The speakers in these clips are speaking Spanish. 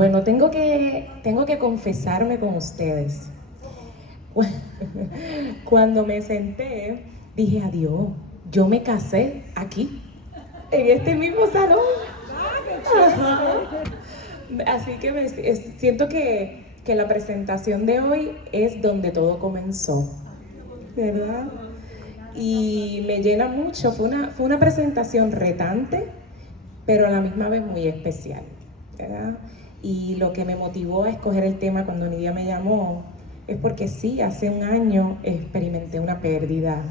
Bueno, tengo que confesarme con ustedes. Cuando me senté, dije, adiós, yo me casé aquí, en este mismo salón. Ajá. Así que siento que la presentación de hoy es donde todo comenzó, ¿verdad? Y me llena mucho, fue una presentación retante, pero a la misma vez muy especial, ¿verdad? Y lo que me motivó a escoger el tema cuando Nidia me llamó es porque sí, hace un año experimenté una pérdida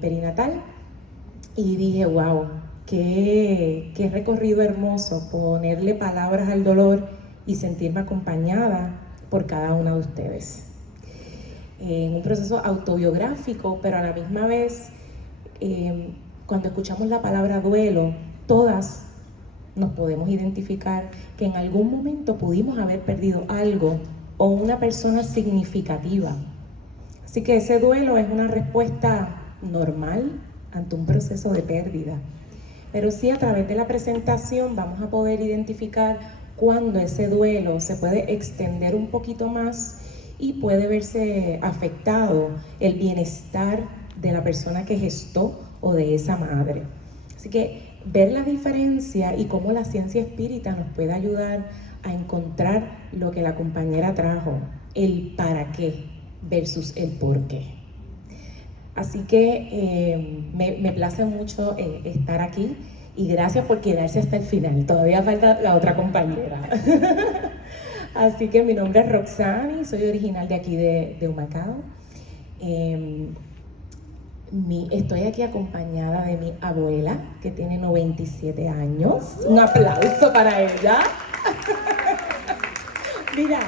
perinatal y dije, wow, qué recorrido hermoso ponerle palabras al dolor y sentirme acompañada por cada una de ustedes. En un proceso autobiográfico, pero a la misma vez, cuando escuchamos la palabra duelo, todas nos podemos identificar que en algún momento pudimos haber perdido algo o una persona significativa. Así que ese duelo es una respuesta normal ante un proceso de pérdida. Pero sí, a través de la presentación vamos a poder identificar cuándo ese duelo se puede extender un poquito más y puede verse afectado el bienestar de la persona que gestó o de esa madre. Así que ver la diferencia y cómo la ciencia espírita nos puede ayudar a encontrar lo que la compañera trajo, el para qué versus el por qué. Así que me place mucho estar aquí y gracias por quedarse hasta el final. Todavía falta la otra compañera. Así que mi nombre es Roxani, soy original de aquí de Humacao. Estoy aquí acompañada de mi abuela, que tiene 97 años. Un aplauso para ella. Mira,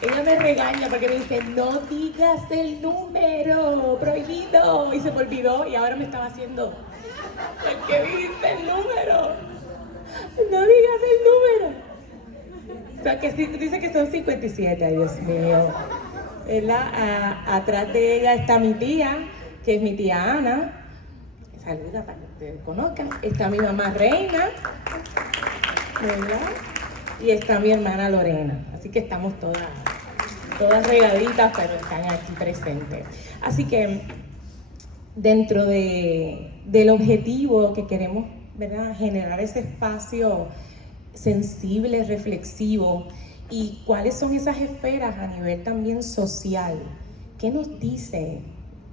ella me regaña porque me dice, no digas el número, prohibido. Y se me olvidó y ahora me estaba haciendo, ¿por qué dijiste el número? No digas el número. O sea, que dice que son 57, ay Dios mío. Atrás de ella está mi tía, que es mi tía Ana. Saluda para que ustedes conozcan. Está mi mamá Reina, ¿verdad? Y está mi hermana Lorena. Así que estamos todas regaditas, pero están aquí presentes. Así que dentro del objetivo que queremos, ¿verdad?, generar ese espacio sensible, reflexivo, y cuáles son esas esferas a nivel también social. ¿Qué nos dice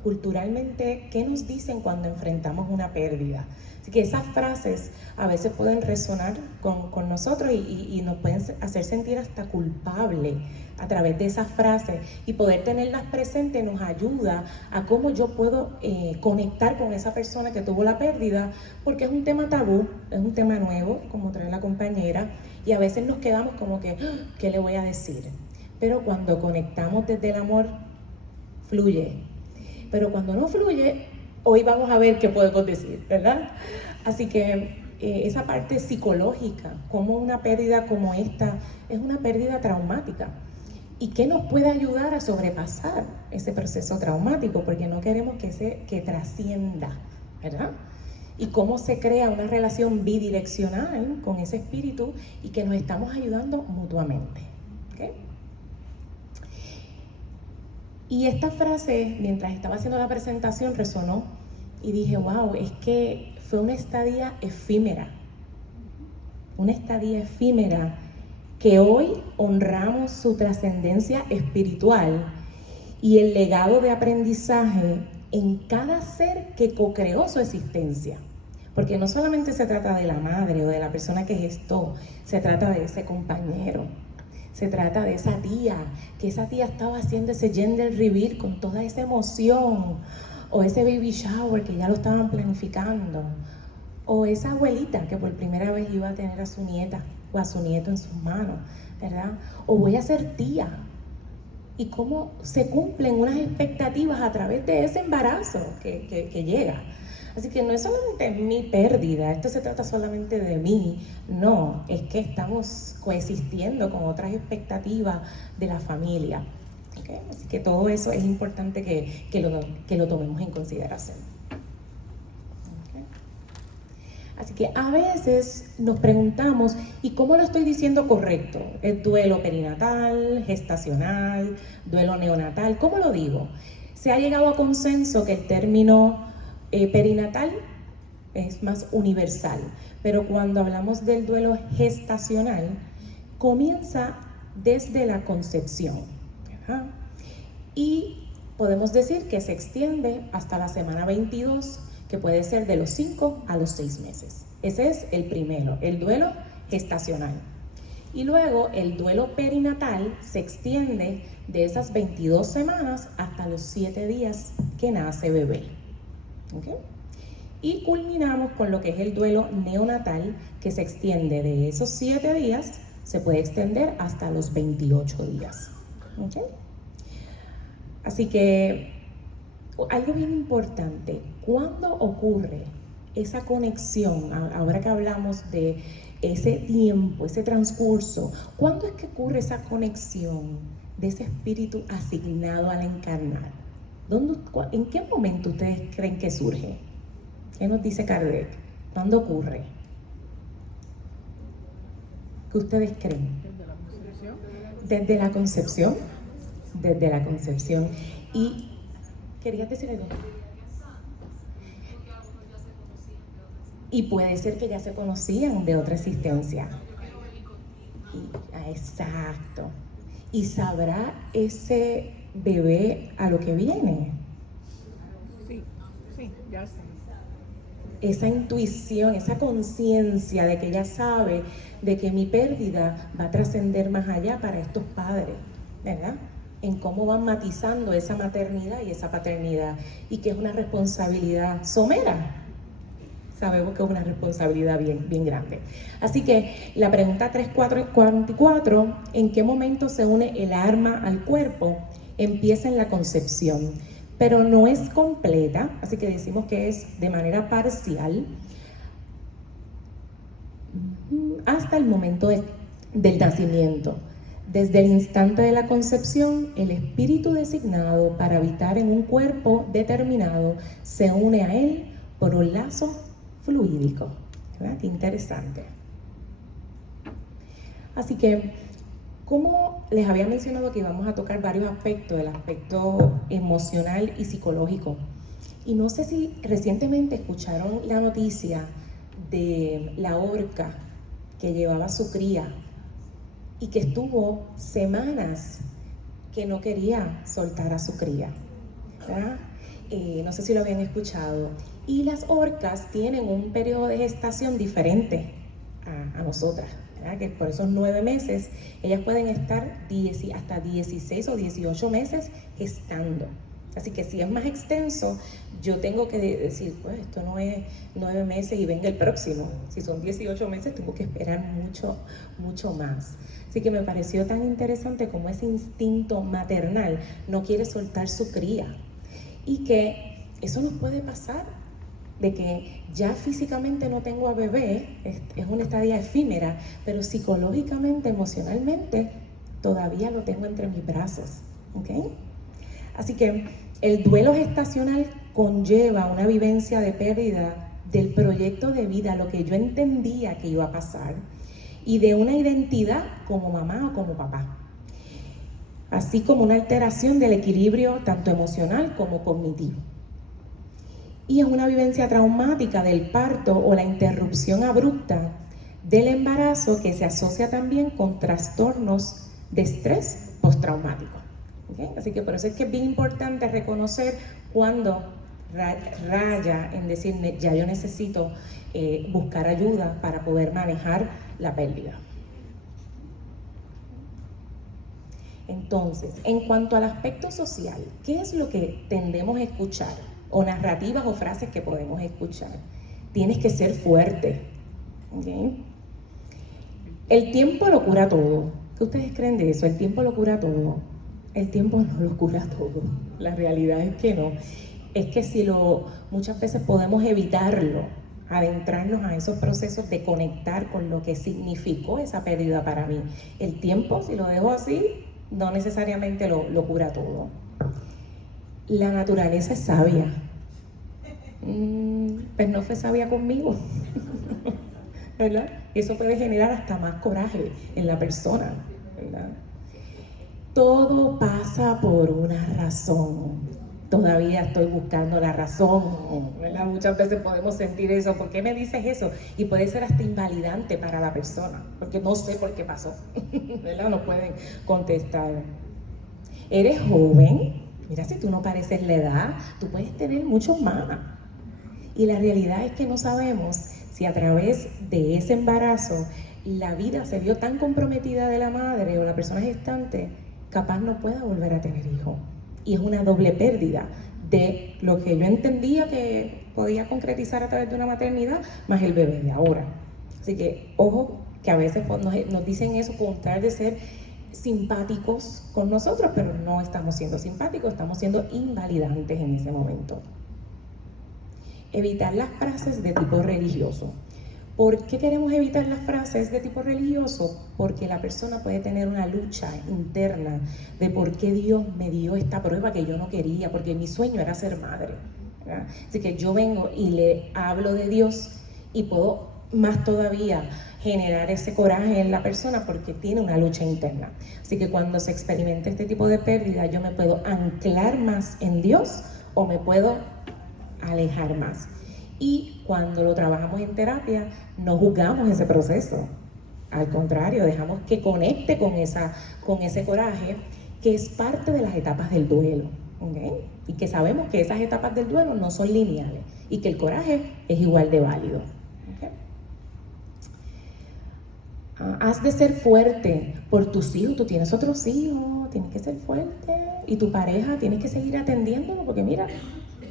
culturalmente? ¿Qué nos dicen cuando enfrentamos una pérdida? Así que esas frases a veces pueden resonar con nosotros y nos pueden hacer sentir hasta culpable a través de esas frases, y poder tenerlas presentes nos ayuda a cómo yo puedo conectar con esa persona que tuvo la pérdida, porque es un tema tabú, es un tema nuevo, como trae la compañera, y a veces nos quedamos como que, ¿qué le voy a decir? Pero cuando conectamos desde el amor, fluye. Pero cuando no fluye, hoy vamos a ver qué podemos decir, ¿verdad? Así que esa parte psicológica, como una pérdida como esta es una pérdida traumática, y qué nos puede ayudar a sobrepasar ese proceso traumático, porque no queremos que trascienda, ¿verdad? Y cómo se crea una relación bidireccional con ese espíritu y que nos estamos ayudando mutuamente, ¿okay? Y esta frase, mientras estaba haciendo la presentación, resonó y dije, wow, es que fue una estadía efímera que hoy honramos su trascendencia espiritual y el legado de aprendizaje en cada ser que co-creó su existencia. Porque no solamente se trata de la madre o de la persona que gestó, se trata de ese compañero, se trata de esa tía, que esa tía estaba haciendo ese gender reveal con toda esa emoción, o ese baby shower que ya lo estaban planificando, o esa abuelita que por primera vez iba a tener a su nieta o a su nieto en sus manos, ¿verdad? O voy a ser tía. Y cómo se cumplen unas expectativas a través de ese embarazo que llega. Así que no es solamente mi pérdida, esto se trata solamente de mí, no, es que estamos coexistiendo con otras expectativas de la familia. ¿Okay? Así que todo eso es importante que lo tomemos en consideración. ¿Okay? Así que a veces nos preguntamos, ¿y cómo lo estoy diciendo correcto? ¿Es duelo perinatal, gestacional, duelo neonatal? ¿Cómo lo digo? Se ha llegado a consenso que el término perinatal es más universal, pero cuando hablamos del duelo gestacional, comienza desde la concepción, ¿verdad? Y podemos decir que se extiende hasta la semana 22, que puede ser de los 5 a los 6 meses. Ese es el primero, el duelo gestacional. Y luego el duelo perinatal se extiende de esas 22 semanas hasta los 7 días que nace bebé. ¿Okay? Y culminamos con lo que es el duelo neonatal, que se extiende de esos 7 días, se puede extender hasta los 28 días. ¿Okay? Así que algo bien importante, ¿cuándo ocurre esa conexión? Ahora que hablamos de ese tiempo, ese transcurso, ¿cuándo es que ocurre esa conexión de ese espíritu asignado al encarnar? ¿En qué momento ustedes creen que surge? ¿Qué nos dice Kardec? ¿Cuándo ocurre? ¿Qué ustedes creen? Desde la concepción. Desde la concepción. Desde la concepción. Y querías decir algo. Y puede ser que ya se conocían de otra existencia. Exacto. ¿Y sabrá ese bebé a lo que viene? Sí, ya sé. Esa intuición, esa conciencia de que ella sabe de que mi pérdida va a trascender más allá para estos padres, ¿verdad? En cómo van matizando esa maternidad y esa paternidad, y que es una responsabilidad somera. Sabemos que es una responsabilidad bien grande. Así que la pregunta 344, ¿en qué momento se une el alma al cuerpo? Empieza en la concepción, pero no es completa, así que decimos que es de manera parcial hasta el momento del nacimiento. Desde el instante de la concepción, el espíritu designado para habitar en un cuerpo determinado se une a él por un lazo fluídico. ¿Verdad? Qué interesante. Así que, como les había mencionado que íbamos a tocar varios aspectos, el aspecto emocional y psicológico. Y no sé si recientemente escucharon la noticia de la orca que llevaba a su cría y que estuvo semanas que no quería soltar a su cría, ¿verdad? No sé si lo habían escuchado. Y las orcas tienen un periodo de gestación diferente a nosotras, ¿verdad? Que por esos 9 meses ellas pueden estar hasta 16 o 18 meses gestando. Así que si es más extenso, yo tengo que decir, pues esto no es 9 meses y venga el próximo. Si son 18 meses, tengo que esperar mucho más. Así que me pareció tan interesante como ese instinto maternal no quiere soltar su cría. Y que eso nos puede pasar, de que ya físicamente no tengo a bebé, es una estadía efímera, pero psicológicamente, emocionalmente, todavía lo tengo entre mis brazos. ¿Okay? Así que el duelo gestacional conlleva una vivencia de pérdida del proyecto de vida, lo que yo entendía que iba a pasar, y de una identidad como mamá o como papá, así como una alteración del equilibrio tanto emocional como cognitivo. Y es una vivencia traumática del parto o la interrupción abrupta del embarazo que se asocia también con trastornos de estrés postraumático. ¿Okay? Así que por eso es que es bien importante reconocer cuando raya en decir, ya yo necesito buscar ayuda para poder manejar la pérdida. Entonces, en cuanto al aspecto social, ¿qué es lo que tendemos a escuchar? O narrativas o frases que podemos escuchar. Tienes que ser fuerte. ¿Okay? El tiempo lo cura todo. ¿Qué ustedes creen de eso? El tiempo lo cura todo. El tiempo no lo cura todo. La realidad es que no. Es que muchas veces podemos evitarlo, adentrarnos a esos procesos de conectar con lo que significó esa pérdida para mí. El tiempo, si lo dejo así, no necesariamente lo cura todo. La naturaleza es sabia. Pues no fue sabia conmigo. ¿verdad? Eso puede generar hasta más coraje en la persona, ¿verdad? Todo pasa por una razón. Todavía estoy buscando la razón, ¿verdad? Muchas veces podemos sentir eso. ¿Por qué me dices eso? Y puede ser hasta invalidante para la persona, porque no sé por qué pasó, ¿verdad? No pueden contestar. Eres joven, mira, si tú no pareces la edad, tú puedes tener muchos más. Y la realidad es que no sabemos si a través de ese embarazo la vida se vio tan comprometida de la madre o la persona gestante, capaz no pueda volver a tener hijos. Y es una doble pérdida de lo que yo entendía que podía concretizar a través de una maternidad, más el bebé de ahora. Así que, ojo, que a veces nos dicen eso con tal de ser simpáticos con nosotros, pero no estamos siendo simpáticos, estamos siendo invalidantes en ese momento. Evitar las frases de tipo religioso. ¿Por qué queremos evitar las frases de tipo religioso? Porque la persona puede tener una lucha interna de por qué Dios me dio esta prueba que yo no quería, porque mi sueño era ser madre, ¿verdad? Así que yo vengo y le hablo de Dios y puedo más todavía generar ese coraje en la persona porque tiene una lucha interna. Así que cuando se experimenta este tipo de pérdida, yo me puedo anclar más en Dios o me puedo alejar más. Y cuando lo trabajamos en terapia, no juzgamos ese proceso. Al contrario, dejamos que conecte con ese coraje, que es parte de las etapas del duelo. ¿Okay? Y que sabemos que esas etapas del duelo no son lineales y que el coraje es igual de válido. ¿Okay? Has de ser fuerte por tus hijos. Tú tienes otros hijos, tienes que ser fuerte. Y tu pareja, tienes que seguir atendiéndolo porque mira,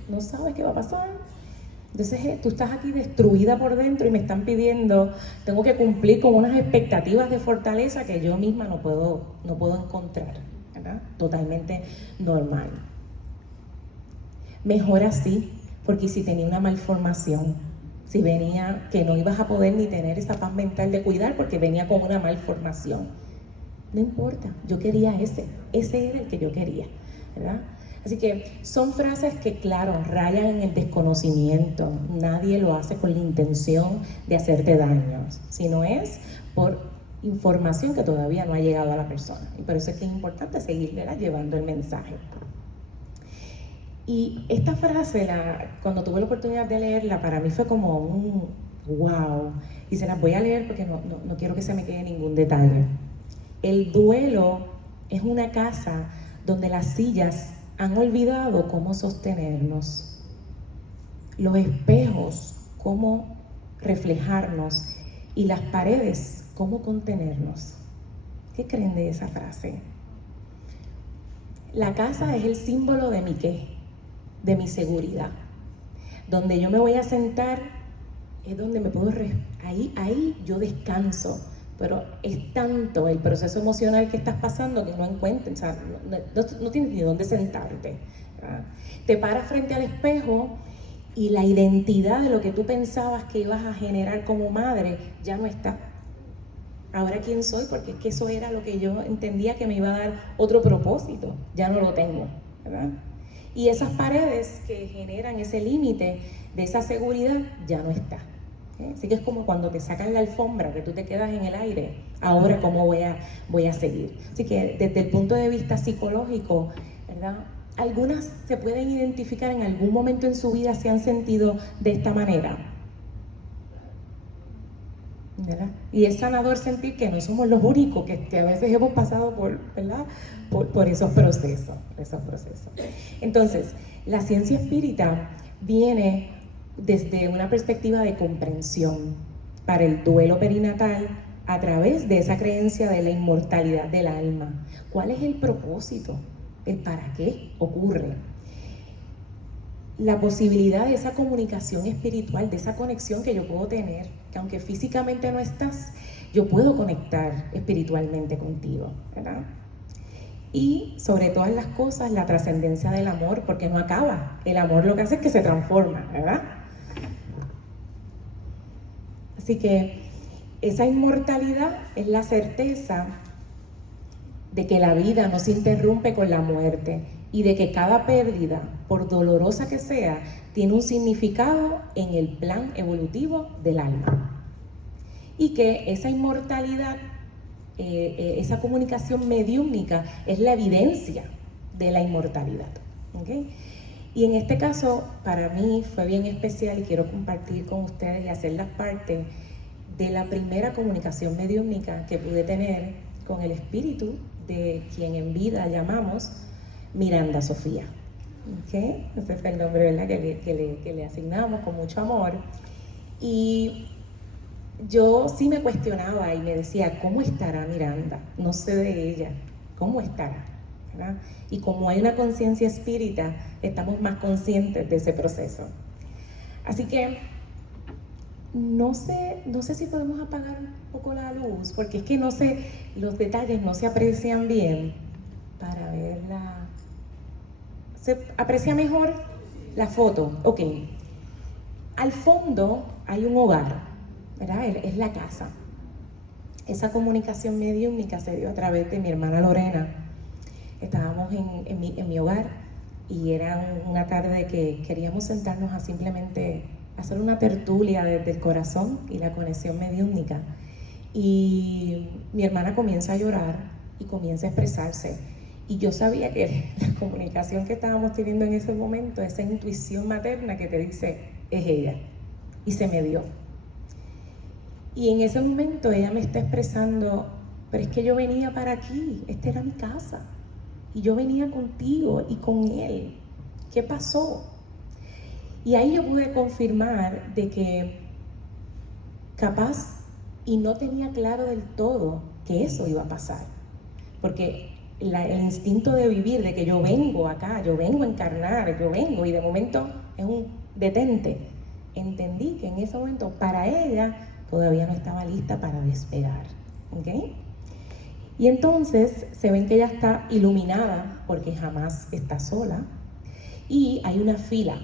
no sabes qué va a pasar. Entonces tú estás aquí destruida por dentro y me están pidiendo, tengo que cumplir con unas expectativas de fortaleza que yo misma no puedo encontrar, ¿verdad? Totalmente normal. Mejor así, porque si tenía una malformación, si venía que no ibas a poder ni tener esa paz mental de cuidar porque venía con una malformación, no importa, yo quería ese era el que yo quería, ¿verdad? Así que son frases que, claro, rayan en el desconocimiento. Nadie lo hace con la intención de hacerte daño, sino es por información que todavía no ha llegado a la persona. Y por eso es que es importante seguir, ¿verdad?, llevando el mensaje. Y esta frase, cuando tuve la oportunidad de leerla, para mí fue como un wow. Y se las voy a leer porque no quiero que se me quede ningún detalle. El duelo es una casa donde las sillas han olvidado cómo sostenernos, los espejos cómo reflejarnos y las paredes cómo contenernos. ¿Qué creen de esa frase? La casa es el símbolo de mi qué, de mi seguridad. Donde yo me voy a sentar es donde me puedo, ahí yo descanso. Pero es tanto el proceso emocional que estás pasando que no encuentras, o sea, no tienes ni dónde sentarte, ¿verdad? Te paras frente al espejo y la identidad de lo que tú pensabas que ibas a generar como madre ya no está. Ahora quién soy, porque es que eso era lo que yo entendía que me iba a dar otro propósito, ya no lo tengo, ¿verdad? Y esas paredes que generan ese límite de esa seguridad ya no está. Así que es como cuando te sacan la alfombra, que tú te quedas en el aire. Ahora, ¿cómo voy a seguir? Así que desde el punto de vista psicológico, ¿verdad?, algunas se pueden identificar en algún momento en su vida si han sentido de esta manera, ¿verdad? Y es sanador sentir que no somos los únicos, que a veces hemos pasado ¿verdad?, por esos procesos. Entonces, la ciencia espírita viene desde una perspectiva de comprensión para el duelo perinatal a través de esa creencia de la inmortalidad del alma. ¿Cuál es el propósito? ¿El para qué ocurre? La posibilidad de esa comunicación espiritual, de esa conexión que yo puedo tener, que aunque físicamente no estás, yo puedo conectar espiritualmente contigo, ¿verdad? Y sobre todas las cosas, la trascendencia del amor, porque no acaba. El amor lo que hace es que se transforma, ¿verdad? Así que esa inmortalidad es la certeza de que la vida no se interrumpe con la muerte y de que cada pérdida, por dolorosa que sea, tiene un significado en el plan evolutivo del alma. Y que esa inmortalidad, esa comunicación mediúmnica es la evidencia de la inmortalidad. ¿Okay? Y en este caso, para mí fue bien especial y quiero compartir con ustedes y hacerlas parte de la primera comunicación mediúmnica que pude tener con el espíritu de quien en vida llamamos Miranda Sofía. ¿Okay? Ese fue el nombre, ¿verdad?, que le asignamos con mucho amor. Y yo sí me cuestionaba y me decía, ¿cómo estará Miranda? No sé de ella, ¿cómo estará? ¿Verdad? Y como hay una conciencia espírita, estamos más conscientes de ese proceso. Así que no sé si podemos apagar un poco la luz, porque es que no sé, los detalles no se aprecian bien para verla. ¿Se aprecia mejor la foto? Ok. Al fondo hay un hogar, ¿verdad? Es la casa. Esa comunicación mediúmnica se dio a través de mi hermana Lorena. Estábamos en mi hogar y era una tarde que queríamos sentarnos a simplemente hacer una tertulia desde el corazón y la conexión mediúmnica. Y mi hermana comienza a llorar y comienza a expresarse. Y yo sabía que la comunicación que estábamos teniendo en ese momento, esa intuición materna que te dice, es ella. Y se me dio. Y en ese momento ella me está expresando, pero es que yo venía para aquí, esta era mi casa. Y yo venía contigo y con él. ¿Qué pasó? Y ahí yo pude confirmar de que capaz, y no tenía claro del todo que eso iba a pasar. Porque el instinto de vivir, de que yo vengo acá, yo vengo a encarnar, yo vengo, y de momento es un detente. Entendí que en ese momento para ella todavía no estaba lista para despegar. ¿Okay? Y entonces se ven que ella está iluminada porque jamás está sola y hay una fila.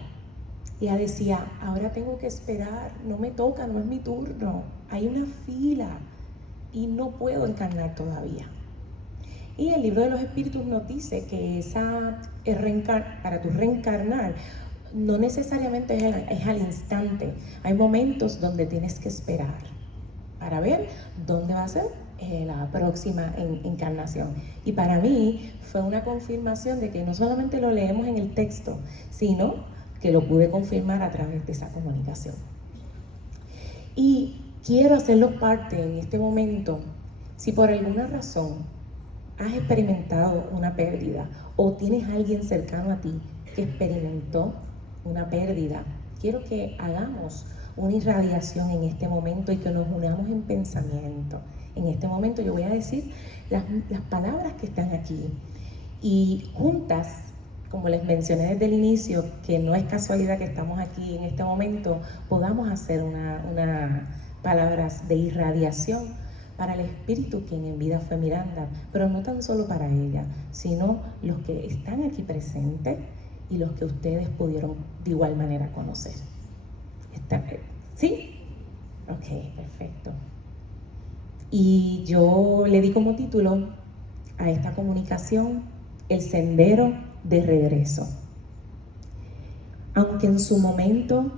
Ella decía, ahora tengo que esperar, no me toca, no es mi turno, hay una fila y no puedo encarnar todavía. Y el libro de los espíritus nos dice que para tu reencarnar no necesariamente es al instante. Hay momentos donde tienes que esperar para ver dónde va a ser la próxima encarnación. Y para mí fue una confirmación de que no solamente lo leemos en el texto, sino que lo pude confirmar a través de esa comunicación. Y quiero hacerlo parte en este momento. Si por alguna razón has experimentado una pérdida o tienes a alguien cercano a ti que experimentó una pérdida, quiero que hagamos una irradiación en este momento y que nos unamos en pensamiento. En este momento yo voy a decir las palabras que están aquí y juntas, como les mencioné desde el inicio, que no es casualidad que estamos aquí en este momento, podamos hacer una palabras de irradiación para el espíritu quien en vida fue Miranda, pero no tan solo para ella, sino los que están aquí presentes y los que ustedes pudieron de igual manera conocer. ¿Sí? Ok, perfecto. Y yo le di como título a esta comunicación El Sendero de Regreso. Aunque en su momento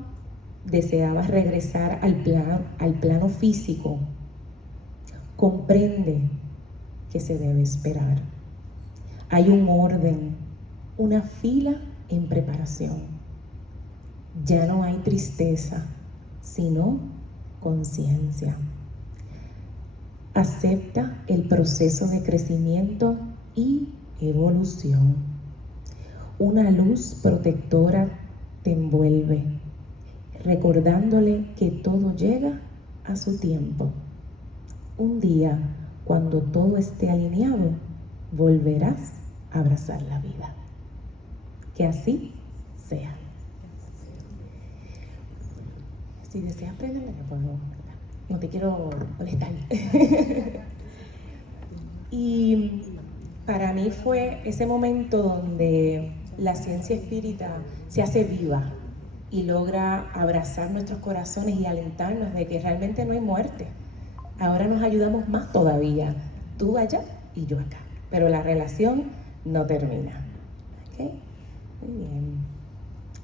deseabas regresar al plano físico, comprende que se debe esperar. Hay un orden, una fila en preparación. Ya no hay tristeza, sino conciencia. Acepta el proceso de crecimiento y evolución. Una luz protectora te envuelve, recordándole que todo llega a su tiempo. Un día, cuando todo esté alineado, volverás a abrazar la vida. Que así sea. Si deseas prenderme, no te quiero molestar. Y para mí fue ese momento donde la ciencia espírita se hace viva y logra abrazar nuestros corazones y alentarnos de que realmente no hay muerte. Ahora nos ayudamos más todavía, tú allá y yo acá, pero la relación no termina. ¿Ok? Muy bien.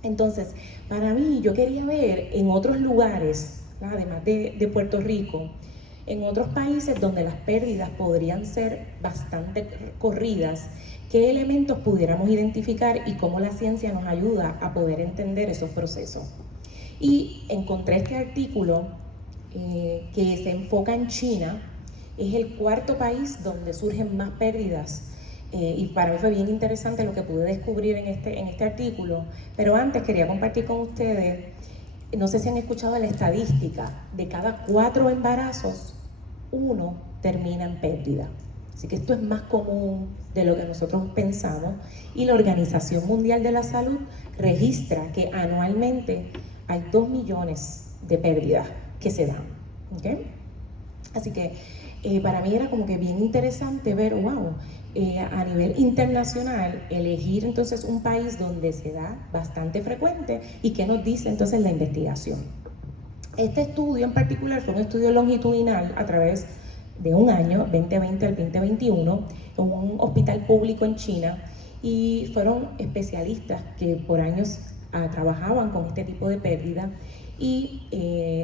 Entonces, para mí, yo quería ver en otros lugares, además de Puerto Rico, en otros países donde las pérdidas podrían ser bastante corridas, qué elementos pudiéramos identificar y cómo la ciencia nos ayuda a poder entender esos procesos. Y encontré este artículo que se enfoca en China. Es el cuarto país donde surgen más pérdidas. Y para mí fue bien interesante lo que pude descubrir en este artículo. Pero antes quería compartir con ustedes, no sé si han escuchado la estadística, de cada 4 embarazos, 1 termina en pérdida. Así que esto es más común de lo que nosotros pensamos. Y la Organización Mundial de la Salud registra que anualmente hay 2 millones de pérdidas que se dan. ¿Okay? Así que para mí era como que bien interesante ver, wow, a nivel internacional, elegir entonces un país donde se da bastante frecuente y qué nos dice entonces la investigación. Este estudio en particular fue un estudio longitudinal a través de un año, 2020 al 2021, en un hospital público en China, y fueron especialistas que por años trabajaban con este tipo de pérdida y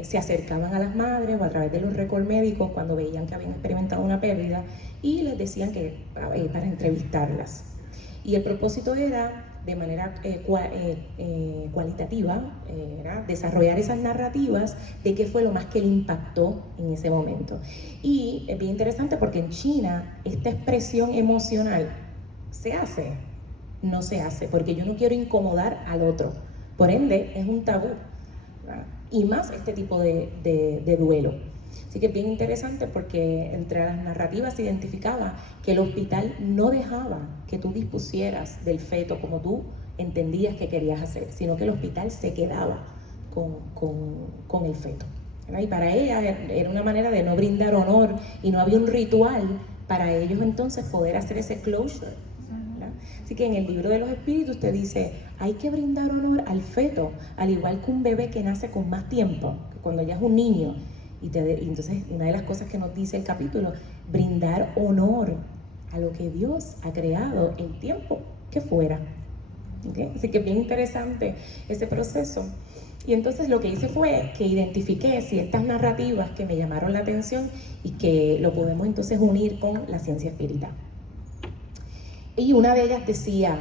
se acercaban a las madres o a través de los récords médicos cuando veían que habían experimentado una pérdida y les decían que para entrevistarlas. Y el propósito era, de manera cualitativa, era desarrollar esas narrativas de qué fue lo más que le impactó en ese momento. Y es bien interesante porque en China esta expresión emocional se hace, no se hace, porque yo no quiero incomodar al otro. Por ende, es un tabú, ¿verdad? Y más este tipo de duelo. Así que es bien interesante porque entre las narrativas se identificaba que el hospital no dejaba que tú dispusieras del feto como tú entendías que querías hacer, sino que el hospital se quedaba con el feto, ¿verdad? Y para ella era una manera de no brindar honor y no había un ritual para ellos entonces poder hacer ese closure, ¿verdad? Así que en el libro de los espíritus te dice, hay que brindar honor al feto, al igual que un bebé que nace con más tiempo, que cuando ya es un niño. Y entonces una de las cosas que nos dice el capítulo, brindar honor a lo que Dios ha creado en tiempo que fuera. ¿Okay? Así que es bien interesante ese proceso. Y entonces lo que hice fue que identifiqué ciertas narrativas que me llamaron la atención y que lo podemos entonces unir con la ciencia espírita. Y una de ellas decía,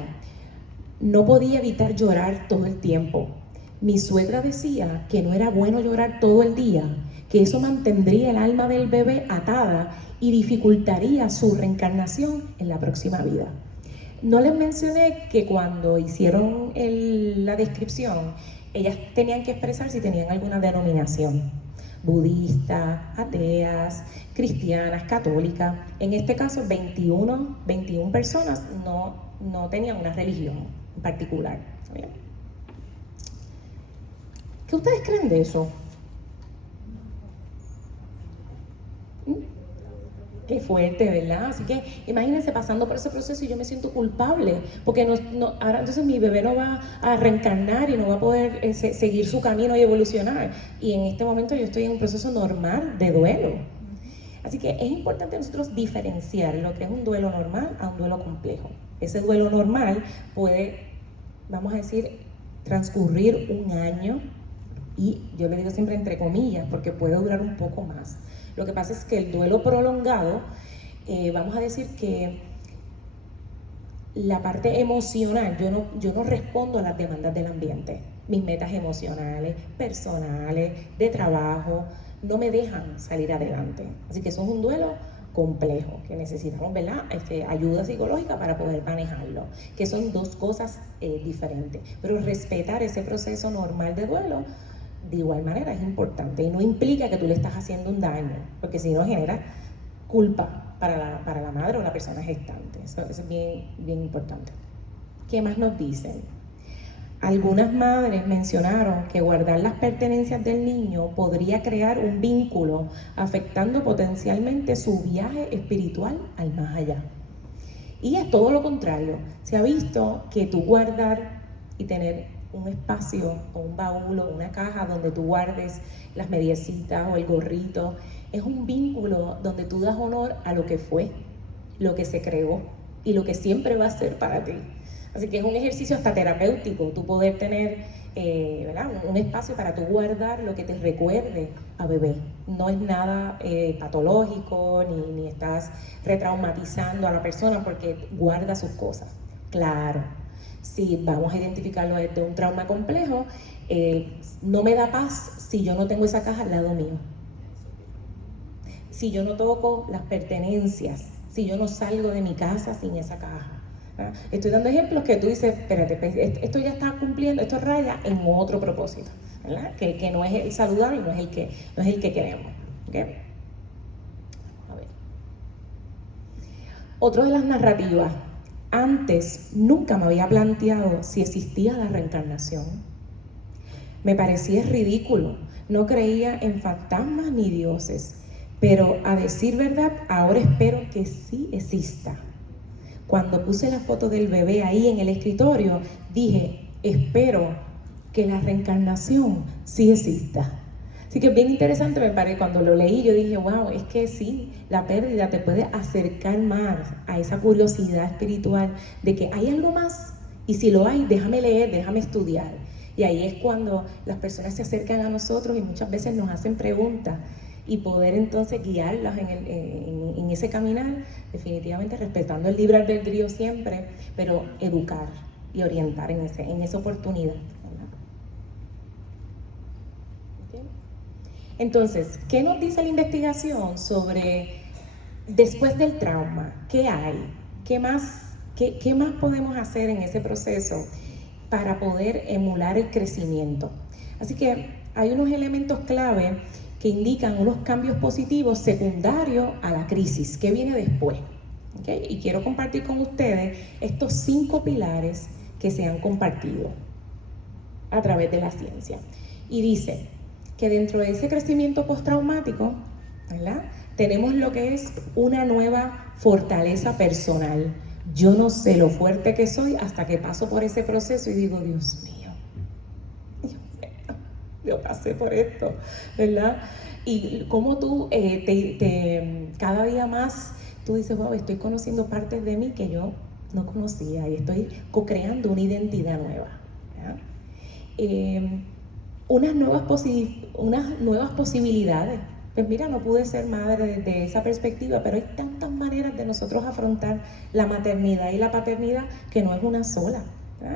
no podía evitar llorar todo el tiempo. Mi suegra decía que no era bueno llorar todo el día, que eso mantendría el alma del bebé atada y dificultaría su reencarnación en la próxima vida. No les mencioné que cuando hicieron la descripción, ellas tenían que expresar si tenían alguna denominación, budista, ateas, cristianas, católicas. En este caso, 21 personas no tenían una religión en particular. ¿Bien? ¿Qué ustedes creen de eso? Qué fuerte, ¿verdad? Así que imagínense pasando por ese proceso y yo me siento culpable, porque ahora entonces mi bebé no va a reencarnar y no va a poder seguir su camino y evolucionar. Y en este momento yo estoy en un proceso normal de duelo. Así que es importante nosotros diferenciar lo que es un duelo normal a un duelo complejo. Ese duelo normal puede, vamos a decir, transcurrir un año, y yo le digo siempre entre comillas, porque puede durar un poco más. Lo que pasa es que el duelo prolongado, vamos a decir que la parte emocional, yo no respondo a las demandas del ambiente. Mis metas emocionales, personales, de trabajo, no me dejan salir adelante. Así que eso es un duelo complejo, que necesitamos, ¿verdad? Ayuda psicológica para poder manejarlo, que son dos cosas diferentes. Pero respetar ese proceso normal de duelo, de igual manera, es importante y no implica que tú le estás haciendo un daño, porque si no genera culpa para la madre o la persona gestante. Eso es bien, bien importante. ¿Qué más nos dicen? Algunas madres mencionaron que guardar las pertenencias del niño podría crear un vínculo, afectando potencialmente su viaje espiritual al más allá. Y es todo lo contrario. Se ha visto que tú guardar y tener un espacio o un baúl o una caja donde tú guardes las mediecitas o el gorrito, es un vínculo donde tú das honor a lo que fue, lo que se creó y lo que siempre va a ser para ti. Así que es un ejercicio hasta terapéutico, tú poder tener ¿verdad? Un espacio para tú guardar lo que te recuerde a bebé. No es nada patológico, ni estás retraumatizando a la persona porque guarda sus cosas. Claro, si vamos a identificarlo desde un trauma complejo, no me da paz si yo no tengo esa caja al lado mío. Si yo no toco las pertenencias, si yo no salgo de mi casa sin esa caja. ¿Ah? Estoy dando ejemplos que tú dices, espérate, esto ya está cumpliendo, esto raya en otro propósito, ¿verdad? Que no es el saludable, no es el que queremos. ¿Okay? A ver. Otro de las narrativas. Antes nunca me había planteado si existía la reencarnación. Me parecía ridículo, no creía en fantasmas ni dioses, pero a decir verdad, ahora espero que sí exista. Cuando puse la foto del bebé ahí en el escritorio, dije, espero que la reencarnación sí exista. Así que es bien interesante, me parece, cuando lo leí, yo dije, wow, es que sí, la pérdida te puede acercar más a esa curiosidad espiritual de que hay algo más, y si lo hay, déjame leer, déjame estudiar. Y ahí es cuando las personas se acercan a nosotros y muchas veces nos hacen preguntas, y poder entonces guiarlas en ese caminar, definitivamente respetando el libre albedrío siempre, pero educar y orientar en esa oportunidad. Entonces, ¿qué nos dice la investigación sobre después del trauma? ¿Qué hay? ¿Qué más podemos hacer en ese proceso para poder emular el crecimiento? Así que hay unos elementos clave que indican unos cambios positivos secundarios a la crisis, que viene después. ¿Okay? Y quiero compartir con ustedes estos 5 pilares que se han compartido a través de la ciencia. Y dice que dentro de ese crecimiento postraumático, ¿verdad?, tenemos lo que es una nueva fortaleza personal. Yo no sé lo fuerte que soy hasta que paso por ese proceso y digo, Dios mío, yo pasé por esto, ¿verdad? Y como tú cada día más tú dices, wow, estoy conociendo partes de mí que yo no conocía y estoy co-creando una identidad nueva, ¿verdad? Unas nuevas posibilidades. Pues mira, no pude ser madre desde esa perspectiva, pero hay tantas maneras de nosotros afrontar la maternidad y la paternidad que no es una sola.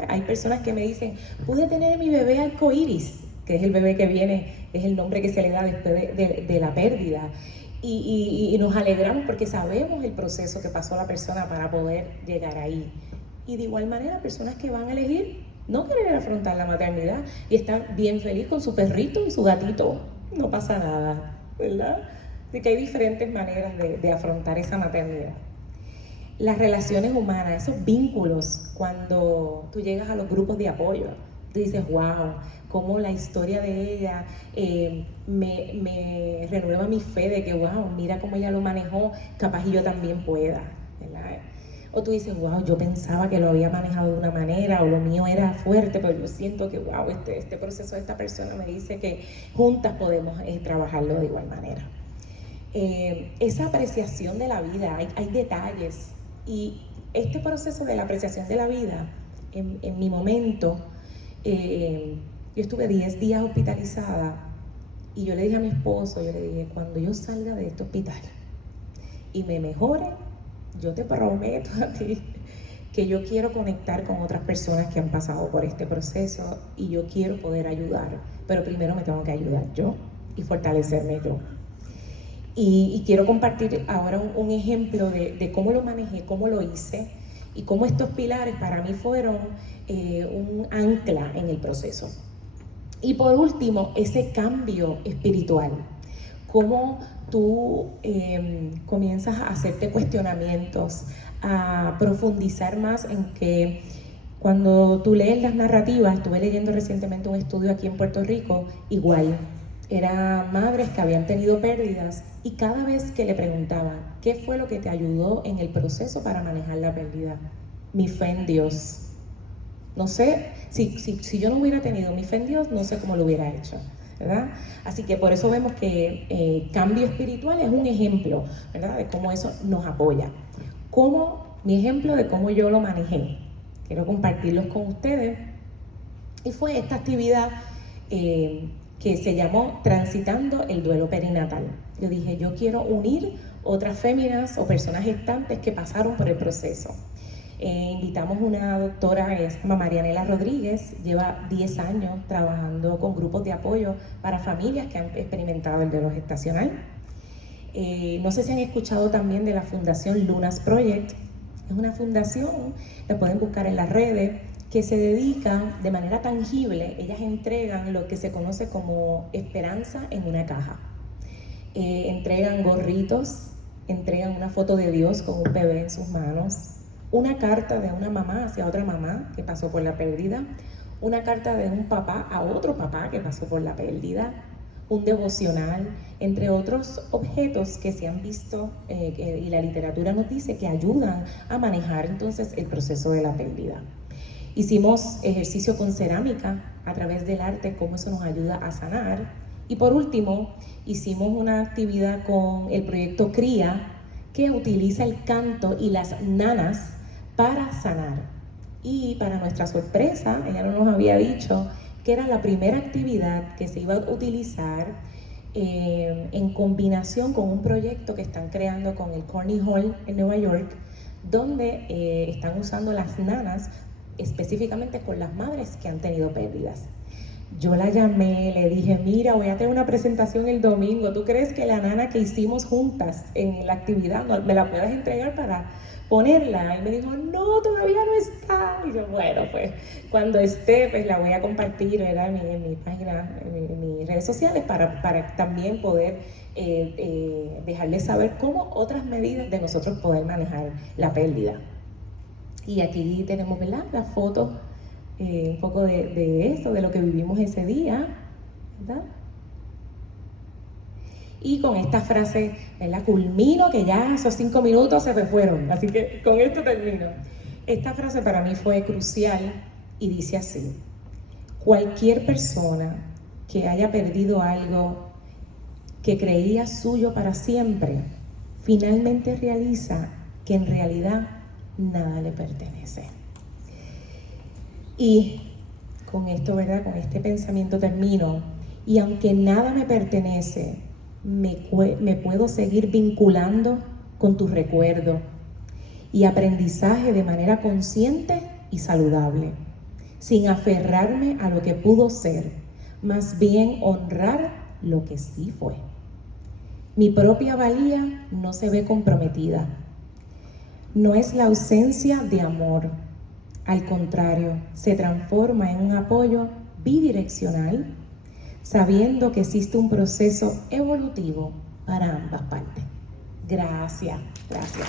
Hay personas que me dicen, pude tener mi bebé arcoíris, que es el bebé que viene, es el nombre que se le da después de la pérdida. Y nos alegramos porque sabemos el proceso que pasó la persona para poder llegar ahí. Y de igual manera, personas que van a elegir no querer afrontar la maternidad y estar bien feliz con su perrito y su gatito. No pasa nada, ¿verdad? Así que hay diferentes maneras de afrontar esa maternidad. Las relaciones humanas, esos vínculos, cuando tú llegas a los grupos de apoyo, tú dices, wow, cómo la historia de ella me renueva mi fe de que, wow, mira cómo ella lo manejó, capaz y yo también pueda, ¿verdad? O tú dices, wow, yo pensaba que lo había manejado de una manera, o lo mío era fuerte, pero yo siento que, wow, este proceso de esta persona me dice que juntas podemos trabajarlo de igual manera. Esa apreciación de la vida, hay detalles, y este proceso de la apreciación de la vida, en mi momento, yo estuve 10 días hospitalizada, y yo le dije a mi esposo, yo le dije, cuando yo salga de este hospital y me mejore, yo te prometo a ti que yo quiero conectar con otras personas que han pasado por este proceso y yo quiero poder ayudar, pero primero me tengo que ayudar yo y fortalecerme yo. Y quiero compartir ahora un ejemplo de cómo lo manejé, cómo lo hice y cómo estos pilares para mí fueron un ancla en el proceso. Y por último, ese cambio espiritual, cómo tú comienzas a hacerte cuestionamientos, a profundizar más en que cuando tú lees las narrativas, estuve leyendo recientemente un estudio aquí en Puerto Rico, igual, eran madres que habían tenido pérdidas y cada vez que le preguntaban, ¿qué fue lo que te ayudó en el proceso para manejar la pérdida? Mi fe en Dios. No sé, si yo no hubiera tenido mi fe en Dios, no sé cómo lo hubiera hecho, ¿verdad? Así que por eso vemos que cambio espiritual es un ejemplo, ¿verdad?, de cómo eso nos apoya. Mi ejemplo de cómo yo lo manejé. quiero compartirlos con ustedes. Y fue esta actividad que se llamó Transitando el Duelo Perinatal. Yo dije, yo quiero unir otras féminas o personas gestantes que pasaron por el proceso. Invitamos una doctora, se llama Marianela Rodríguez, lleva 10 años trabajando con grupos de apoyo para familias que han experimentado el duelo gestacional. No sé si han escuchado también de la Fundación Lunas Project. Es una fundación, la pueden buscar en las redes, que se dedica de manera tangible, ellas entregan lo que se conoce como esperanza en una caja. Entregan gorritos, entregan una foto de Dios con un bebé en sus manos, una carta de una mamá hacia otra mamá que pasó por la pérdida, una carta de un papá a otro papá que pasó por la pérdida, un devocional, entre otros objetos que se han visto y la literatura nos dice que ayudan a manejar entonces el proceso de la pérdida. Hicimos ejercicio con cerámica a través del arte, cómo eso nos ayuda a sanar. Y por último, hicimos una actividad con el proyecto CRIA, que utiliza el canto y las nanas para sanar. Y para nuestra sorpresa, ella no nos había dicho que era la primera actividad que se iba a utilizar en combinación con un proyecto que están creando con el Carnegie Hall en Nueva York, donde están usando las nanas específicamente con las madres que han tenido pérdidas. Yo la llamé, le dije, mira, voy a tener una presentación el domingo, ¿tú crees que la nana que hicimos juntas en la actividad me la puedas entregar para ponerla? Y me dijo, no, todavía no está. Y yo, bueno, pues cuando esté, pues la voy a compartir, ¿verdad? En mi página, en mis redes sociales para también poder dejarles saber cómo otras medidas de nosotros poder manejar la pérdida. Y aquí tenemos, ¿verdad?, las fotos, un poco de eso, de lo que vivimos ese día, ¿verdad? Y con esta frase, ¿verdad?, culmino, que ya esos 5 minutos se me fueron, así que con esto termino. Esta frase para mí fue crucial y dice así: cualquier persona que haya perdido algo que creía suyo para siempre, finalmente realiza que en realidad nada le pertenece. Y con esto, ¿verdad?, con este pensamiento termino. Y aunque nada me pertenece, me puedo seguir vinculando con tu recuerdo y aprendizaje de manera consciente y saludable, sin aferrarme a lo que pudo ser, más bien honrar lo que sí fue. Mi propia valía no se ve comprometida. No es la ausencia de amor, al contrario, se transforma en un apoyo bidireccional, sabiendo que existe un proceso evolutivo para ambas partes. Gracias, gracias.